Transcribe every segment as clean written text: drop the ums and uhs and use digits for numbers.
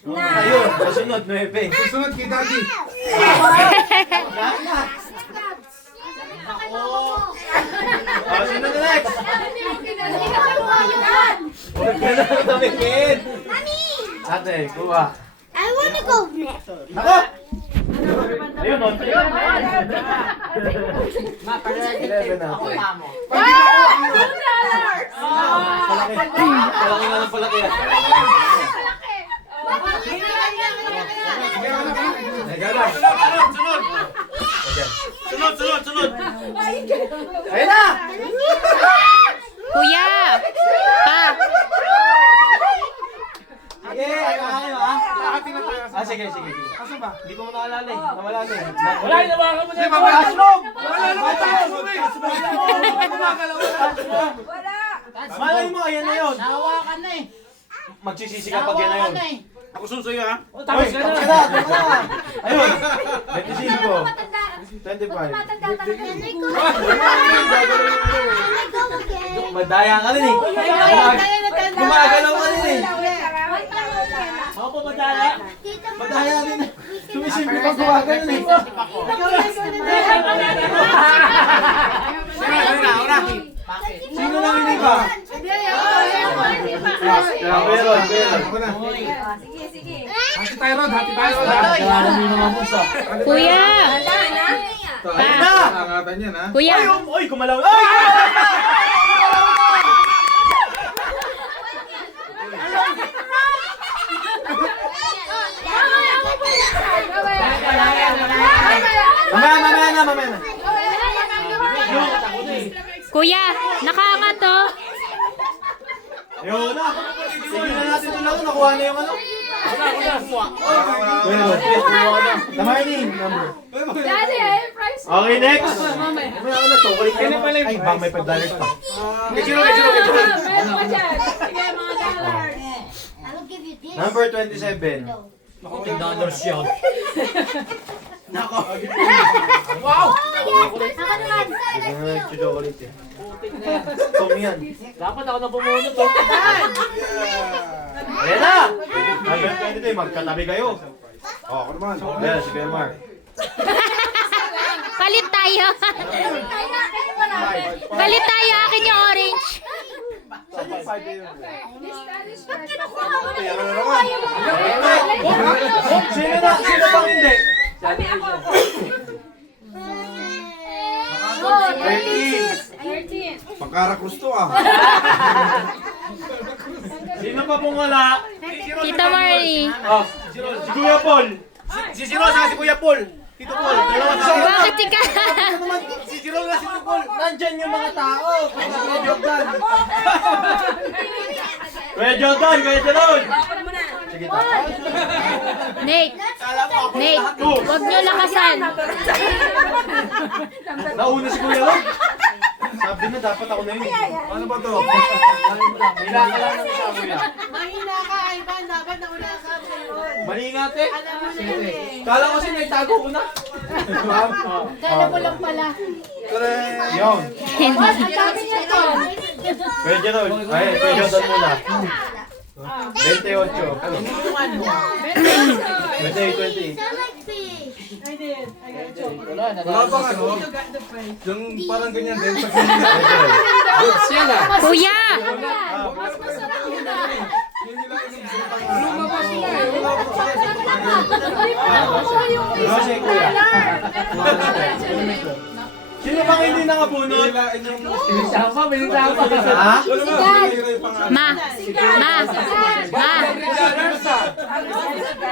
Ayun, kasunod, 9. Susunod kay Daddy. Sino na next? Huwag ka na tumingin. Ate, kuha. I wanna go next. Ako! Ayun, on. 11 na. Palaki. Palaki nga ng palaki. Sunod. Ayun na! Kuya! Pa! Sige, ayaw ha? Nakati na tayo. Sige. Asan ba? Hindi ko naalala eh. Nawala na eh. Wala, inawakan mo na yun. Ashlog! Wala naman tayo. Malay mo, ayan na yun. Nahawakan na eh. Magsisisi ka pag yan na yun. Nahawakan na eh. Ako sunod sa'yo ha. O, tapos ka na. Ayun. 25. 25. Madaya ka rin eh. Gumagalaw ka rin eh. Ako pa madala. Madaya rin eh. Sumisimple pag gumagalaw eh. Sino lang hindi ba? Meron. Ako na. Hati tayo Rod. Kailangan mo yung mga pusa. Kuya! Ayun na! Angatan yan ha. Kuya! Ay, kumalaw. Ay! Mamaya na. Kuya! Nakaangat oh! Ayun na. Sige na natin ito lang. Nakuha na yung ano. Tamayin number. Okay, next. Mamaya ako na chocolate ka naman. Ay, bang may $5 pa. Number 27. $10 yun. Chocolate eh. Tom yan. Dapat ako na bumunot oh. Ayan na! Number 22, magkatabi kayo. Ako naman. Ayan, si Kuya Mark. Palit tayo! Palit tayo! Akin yung orange! Saan yung 5 kayo? Sino bang hindi? 13. Pangkarakrus to ah. Sino pa pong wala? Tita Marley! Oh, si Kuya Paul. Si Siro sa si Kuya Paul. Tito Paul. Dalawa sa Bakit ika? Si Siro na si Tito Paul. Nandyan yung mga tao. Kuya Jordan. Kuya Jordan. Sige ta. Nate! Nate! Huwag nyo lakasan! Nauna si Kuya Rod. Sabi na dapat ako na yun. Ano ba to? Kailangan ka lang ng isa, Kuya. Mahina ka, Ivan. Dapat nauna ka. Mali nga, te. Alam mo na yun eh. Kala ko kasi nagtago ko na. Kala mo lang pala. Yun. Ang dami niya to. Kuya Jordan. Ay, Kuya Jordan muna. 28. Ano? 20. Wala, Wala bang ano? Yung parang ganyan din sa Goods yan ah. Kuya! Kasi Kuya. Sino bang hindi nakabunot? Binisama. Ha? Ma!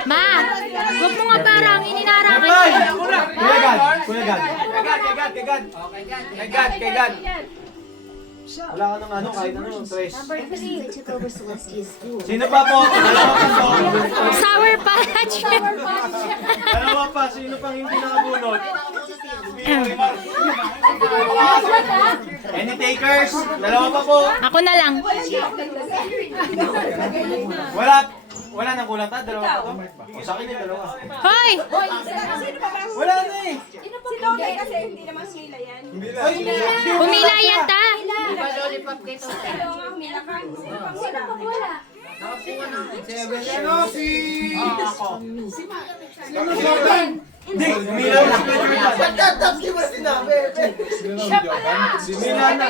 Ma! Huwag mo nga parang ininarangay Ay! ko. Kuya Gad. Kay Gad. Wala ka ng ano, kahit ano, tres. Sino pa po? Dalawa pa po. Sour Patch! Dalawa pa, sino pang hindi nakabunot? Any takers? Dalawa pa po. Ako na lang. Wala nang kulang ta, dalawa pa po. O sa akin yung dalawa. Hoy! Wala na eh. Kasi hindi naman sila yan. Pumila yan ta! Humila ka. Sino pang wala? Ano si... Hindi, Mila na si Jordan. Di Mila na.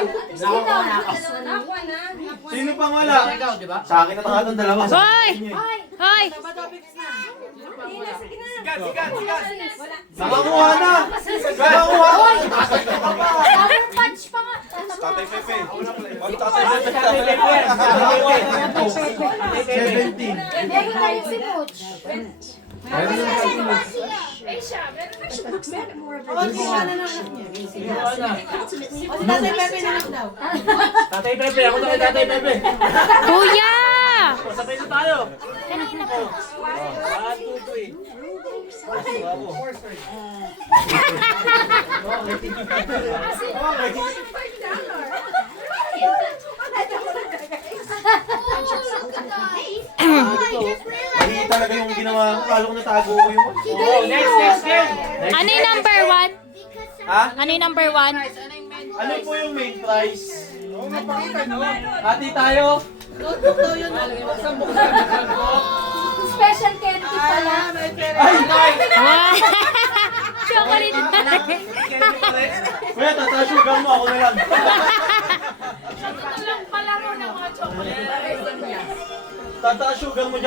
Sino pang wala? Ikaw, di ba? Sa akin na itong dalawa. Hoy! Hoy! Nakakuha na! Nakakuha! Sour punch pa nga. Tatay Pepe. Tatay Pepe. 17. Meron tayo si Coach. Tatay Pepe, ako na kay Tatay Pepe. Kuya! Sabay na tayo. Kanina po. 1, 2, 3. Mali talaga yung ginawa ko. Kala ko natago ko yung... Oh, next game. Ano yung number 1? Ha? Ano yung number 1? Ano po yung main prize? Hati tayo. Special candy pala. Wow! Chocolate. Kuya, tatasugan mo ako na lang. Palaro ng mga chocolate. Tatasugan mo dyan.